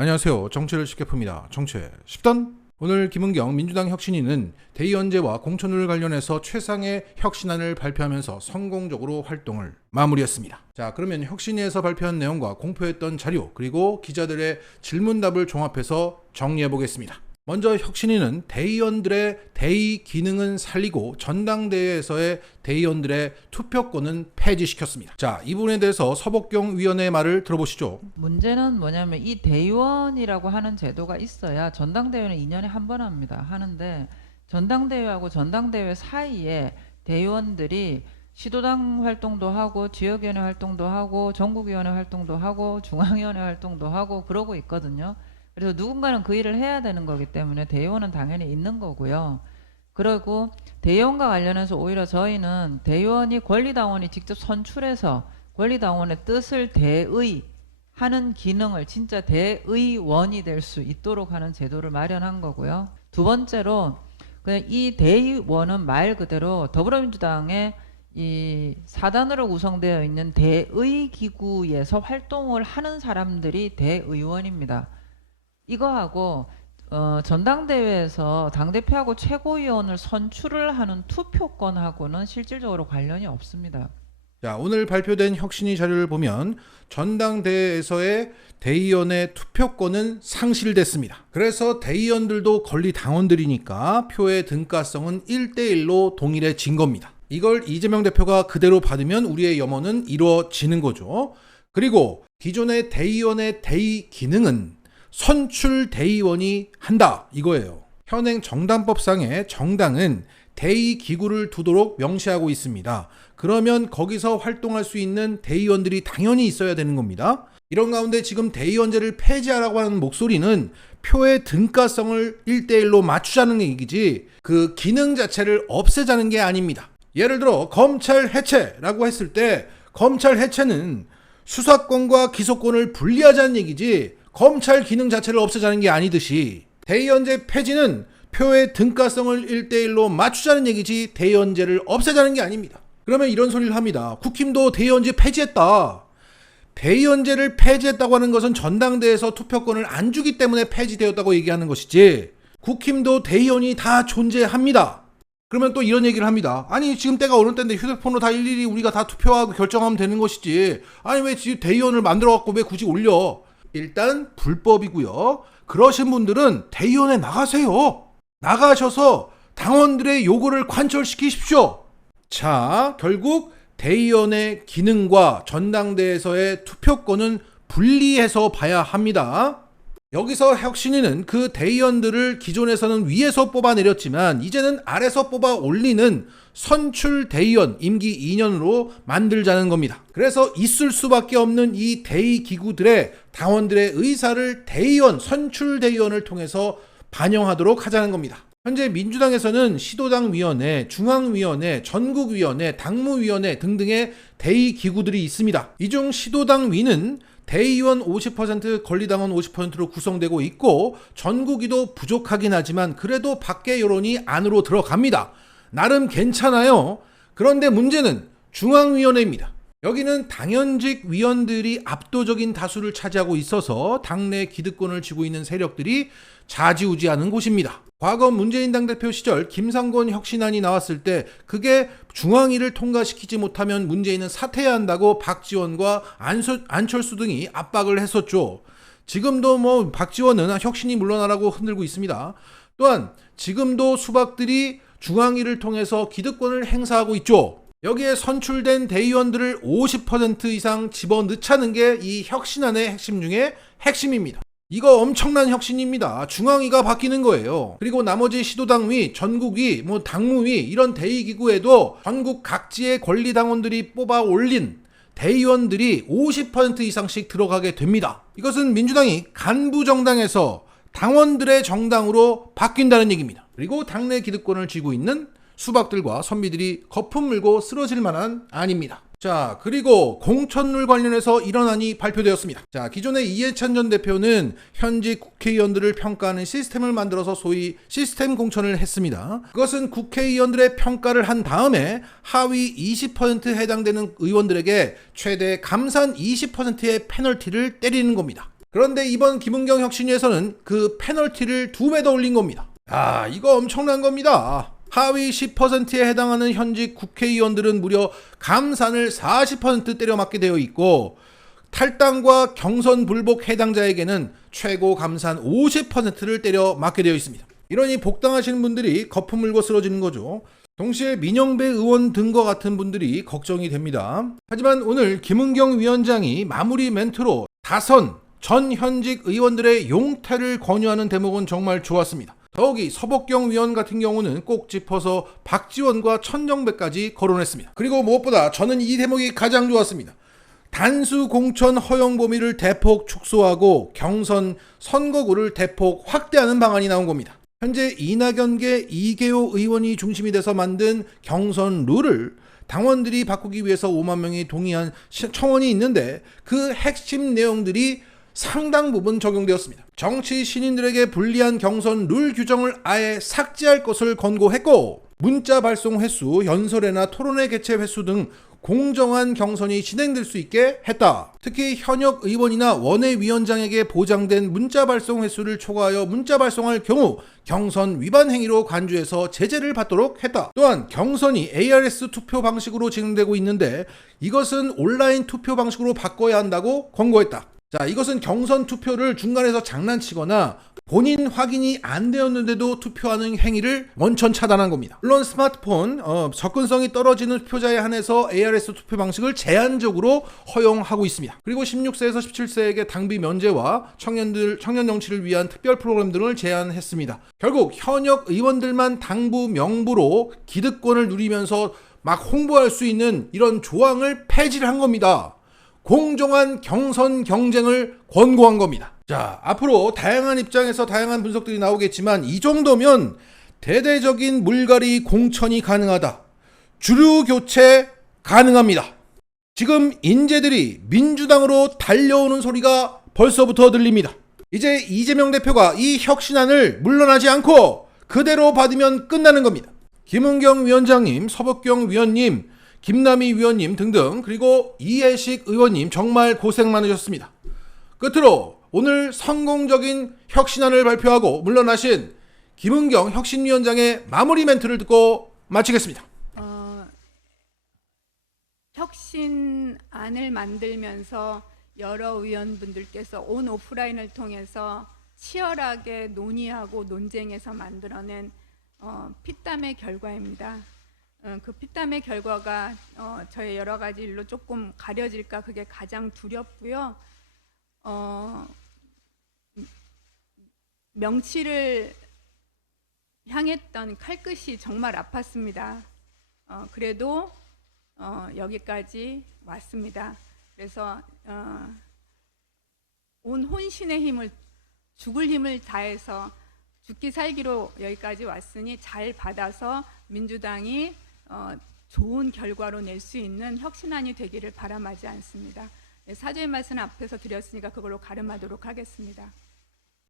안녕하세요. 정치를 쉽게 풉니다. 정치의 10단. 오늘 김은경 민주당 혁신위는 대의원제와 공천을 관련해서 최상의 혁신안을 발표하면서 성공적으로 활동을 마무리했습니다. 자, 그러면 혁신위에서 발표한 내용과 공표했던 자료 그리고 기자들의 질문답을 종합해서 정리해 보겠습니다. 먼저 혁신위는 대의원들의 대의 기능은 살리고 전당대회에서의 대의원들의 투표권은 폐지시켰습니다. 자, 이 부분에 대해서 서복경 위원의 말을 들어보시죠. 문제는 뭐냐면 이 대의원이라고 하는 제도가 있어야 전당대회는 2년에 한 번 합니다. 하는데 전당대회하고 전당대회 사이에 대의원들이 시도당 활동도 하고 지역위원회 활동도 하고 전국위원회 활동도 하고 중앙위원회 활동도 하고 그러고 있거든요. 그래서 누군가는 그 일을 해야 되는 거기 때문에 대의원은 당연히 있는 거고요. 그리고 대의원과 관련해서 오히려 저희는 대의원이 권리당원이 직접 선출해서 권리당원의 뜻을 대의하는 기능을 진짜 대의원이 될 수 있도록 하는 제도를 마련한 거고요. 두 번째로 그냥 이 대의원은 말 그대로 더불어민주당의 이 4단으로 구성되어 있는 대의기구에서 활동을 하는 사람들이 대의원입니다. 이거하고 전당대회에서 당대표하고 최고위원을 선출을 하는 투표권하고는 실질적으로 관련이 없습니다. 자, 오늘 발표된 혁신위 자료를 보면 전당대회에서의 대의원의 투표권은 상실됐습니다. 그래서 대의원들도 권리당원들이니까 표의 등가성은 1대1로 동일해진 겁니다. 이걸 이재명 대표가 그대로 받으면 우리의 염원은 이루어지는 거죠. 그리고 기존의 대의원의 대의 기능은 선출 대의원이 한다 이거예요. 현행 정당법상의 정당은 대의 기구를 두도록 명시하고 있습니다. 그러면 거기서 활동할 수 있는 대의원들이 당연히 있어야 되는 겁니다. 이런 가운데 지금 대의원제를 폐지하라고 하는 목소리는 표의 등가성을 1대1로 맞추자는 얘기지 그 기능 자체를 없애자는 게 아닙니다. 예를 들어 검찰 해체라고 했을 때 검찰 해체는 수사권과 기소권을 분리하자는 얘기지 검찰 기능 자체를 없애자는 게 아니듯이 대의원제 폐지는 표의 등가성을 1대1로 맞추자는 얘기지 대의원제를 없애자는 게 아닙니다. 그러면 이런 소리를 합니다. 국힘도 대의원제 폐지했다. 대의원제를 폐지했다고 하는 것은 전당대회에서 투표권을 안 주기 때문에 폐지되었다고 얘기하는 것이지 국힘도 대의원이 다 존재합니다. 그러면 또 이런 얘기를 합니다. 아니 지금 때가 어느 때인데 휴대폰으로 다 일일이 우리가 다 투표하고 결정하면 되는 것이지 아니 왜 지금 대의원을 만들어 갖고 왜 굳이 올려. 일단 불법이고요. 그러신 분들은 대의원에 나가세요. 나가셔서 당원들의 요구를 관철시키십시오. 자, 결국 대의원의 기능과 전당대회에서의 투표권은 분리해서 봐야 합니다. 여기서 혁신위는 그 대의원들을 기존에서는 위에서 뽑아내렸지만 이제는 아래서 뽑아 올리는 선출 대의원 임기 2년으로 만들자는 겁니다. 그래서 있을 수밖에 없는 이 대의 기구들의 당원들의 의사를 대의원, 선출 대의원을 통해서 반영하도록 하자는 겁니다. 현재 민주당에서는 시도당위원회, 중앙위원회, 전국위원회, 당무위원회 등등의 대의 기구들이 있습니다. 이 중 시도당위는 대의원 50%, 권리당원 50%로 구성되고 있고 전국위도 부족하긴 하지만 그래도 밖의 여론이 안으로 들어갑니다. 나름 괜찮아요. 그런데 문제는 중앙위원회입니다. 여기는 당연직 위원들이 압도적인 다수를 차지하고 있어서 당내 기득권을 쥐고 있는 세력들이 좌지우지하는 곳입니다. 과거 문재인 당대표 시절 김상곤 혁신안이 나왔을 때 그게 중앙위를 통과시키지 못하면 문재인은 사퇴해야 한다고 박지원과 안철수 등이 압박을 했었죠. 지금도 뭐 박지원은 혁신이 물러나라고 흔들고 있습니다. 또한 지금도 수박들이 중앙위를 통해서 기득권을 행사하고 있죠. 여기에 선출된 대의원들을 50% 이상 집어넣자는 게 이 혁신안의 핵심 중에 핵심입니다. 이거 엄청난 혁신입니다. 중앙위가 바뀌는 거예요. 그리고 나머지 시도당위, 전국위, 당무위 이런 대의기구에도 전국 각지의 권리당원들이 뽑아 올린 대의원들이 50% 이상씩 들어가게 됩니다. 이것은 민주당이 간부정당에서 당원들의 정당으로 바뀐다는 얘기입니다. 그리고 당내 기득권을 쥐고 있는 수박들과 선비들이 거품 물고 쓰러질 만한 안입니다. 자, 그리고 공천룰 관련해서 이런 안이 발표되었습니다. 자, 기존의 이해찬 전 대표는 현직 국회의원들을 평가하는 시스템을 만들어서 소위 시스템 공천을 했습니다. 그것은 국회의원들의 평가를 한 다음에 하위 20% 해당되는 의원들에게 최대 감산 20%의 페널티를 때리는 겁니다. 그런데 이번 김은경 혁신위에서는 그 페널티를 2배 더 올린 겁니다. 아, 이거 엄청난 겁니다. 하위 10%에 해당하는 현직 국회의원들은 무려 감산을 40% 때려 맞게 되어 있고, 탈당과 경선 불복 해당자에게는 최고 감산 50%를 때려 맞게 되어 있습니다. 이러니 복당하시는 분들이 거품 물고 쓰러지는 거죠. 동시에 민영배 의원 등과 같은 분들이 걱정이 됩니다. 하지만 오늘 김은경 위원장이 마무리 멘트로 다선 전 현직 의원들의 용퇴를 권유하는 대목은 정말 좋았습니다. 더욱이 서복경 위원 같은 경우는 꼭 짚어서 박지원과 천정배까지 거론했습니다. 그리고 무엇보다 저는 이 대목이 가장 좋았습니다. 단수 공천 허용 범위를 대폭 축소하고 경선 선거구를 대폭 확대하는 방안이 나온 겁니다. 현재 이낙연계 이계호 의원이 중심이 돼서 만든 경선 룰을 당원들이 바꾸기 위해서 5만 명이 동의한 청원이 있는데, 그 핵심 내용들이 상당 부분 적용되었습니다. 정치 신인들에게 불리한 경선 룰 규정을 아예 삭제할 것을 권고했고, 문자 발송 횟수, 연설회나 토론회 개최 횟수 등 공정한 경선이 진행될 수 있게 했다. 특히 현역 의원이나 원외위원장에게 보장된 문자 발송 횟수를 초과하여 문자 발송할 경우 경선 위반 행위로 간주해서 제재를 받도록 했다. 또한 경선이 ARS 투표 방식으로 진행되고 있는데 이것은 온라인 투표 방식으로 바꿔야 한다고 권고했다. 자, 이것은 경선 투표를 중간에서 장난치거나 본인 확인이 안 되었는데도 투표하는 행위를 원천 차단한 겁니다. 물론 스마트폰 접근성이 떨어지는 투표자에 한해서 ARS 투표 방식을 제한적으로 허용하고 있습니다. 그리고 16세에서 17세에게 당비 면제와 청년 정치를 위한 특별 프로그램 등을 제안했습니다. 결국 현역 의원들만 당부 명부로 기득권을 누리면서 막 홍보할 수 있는 이런 조항을 폐지를 한 겁니다. 공정한 경선 경쟁을 권고한 겁니다. 자, 앞으로 다양한 입장에서 다양한 분석들이 나오겠지만 이 정도면 대대적인 물갈이 공천이 가능하다. 주류 교체 가능합니다. 지금 인재들이 민주당으로 달려오는 소리가 벌써부터 들립니다. 이제 이재명 대표가 이 혁신안을 물러나지 않고 그대로 받으면 끝나는 겁니다. 김은경 위원장님, 서복경 위원님, 김남희 위원님 등등, 그리고 이해식 의원님 정말 고생 많으셨습니다. 끝으로 오늘 성공적인 혁신안을 발표하고 물러나신 김은경 혁신위원장의 마무리 멘트를 듣고 마치겠습니다. 혁신안을 만들면서 여러 의원분들께서 온 오프라인을 통해서 치열하게 논의하고 논쟁해서 만들어낸 피땀의 결과입니다. 그 피땀의 결과가 저의 여러 가지 일로 조금 가려질까, 그게 가장 두렵고요. 명치를 향했던 칼끝이 정말 아팠습니다. 그래도 여기까지 왔습니다. 그래서 온 혼신의 힘을, 죽을 힘을 다해서 죽기 살기로 여기까지 왔으니 잘 받아서 민주당이 좋은 결과로 낼 수 있는 혁신안이 되기를 바람하지 않습니다. 사죄의 말씀 앞에서 드렸으니까 그걸로 가름하도록 하겠습니다.